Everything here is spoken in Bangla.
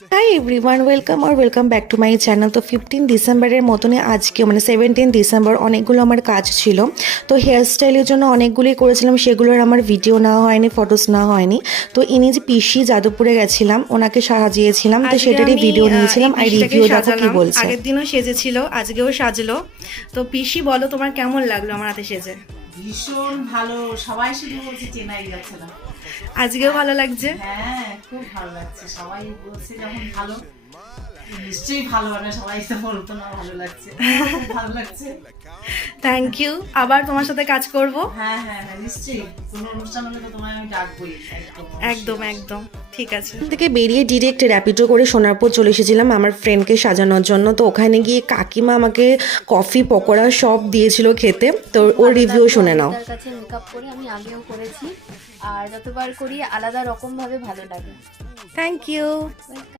Hi everyone, welcome back to my channel. তো 15 ডিসেম্বরের মতনই আজকে মানে 17 ডিসেম্বর অনেকগুলো আমার কাজ ছিল। তো হেয়ার স্টাইলের জন্য অনেকগুলোই করেছিলাম, সেগুলোর আমার ভিডিও নেওয়া হয়নি, ফটোস নেওয়া হয়নি। তো ইনি যে পিসি যাদবপুরে গেছিলাম, ওনাকে সাজিয়েছিলাম, তো সেটারই ভিডিও নিয়েছিলাম। আর রিভিউ দেখো কি বলছে। আগের দিনও সেজেছিল, আজকেও সাজলো। তো পিসি বলো তোমার কেমন লাগলো আমার হাতে সেজে? ভীষণ ভালো, সবাই শুধু বলছে চেনাই যাচ্ছে না। আজকেও ভালো লাগছে। হ্যাঁ, খুব ভালো লাগছে। সবাই বলছে যখন ভালো, নিশ্চয়ই ভালো হবে। সবাই তো বলতো না ভালো লাগছে, খুব ভালো লাগছে। থ্যাংক ইউ, আবার তোমার সাথে কাজ করব। হ্যাঁ হ্যাঁ হ্যাঁ, নিশ্চয়ই কোনো অনুষ্ঠান হলে তো তোমায় আমি ডাকবোই। একদম একদম ঠিক আছে। ওখান থেকে বেরিয়ে ডিরেক্ট র্যাপিডো করে সোনারপুর চলে এসেছিলাম আমার ফ্রেন্ডকে সাজানোর জন্য। তো ওখানে গিয়ে কাকিমা আমাকে কফি পকোড়া সব দিয়েছিল খেতে। তো ওর রিভিউ শুনে নাও। তার কাছে মেকআপ করে আমি আগেও করেছি, আর যতবার করি আলাদা রকম ভাবে ভালো লাগে। Thank you.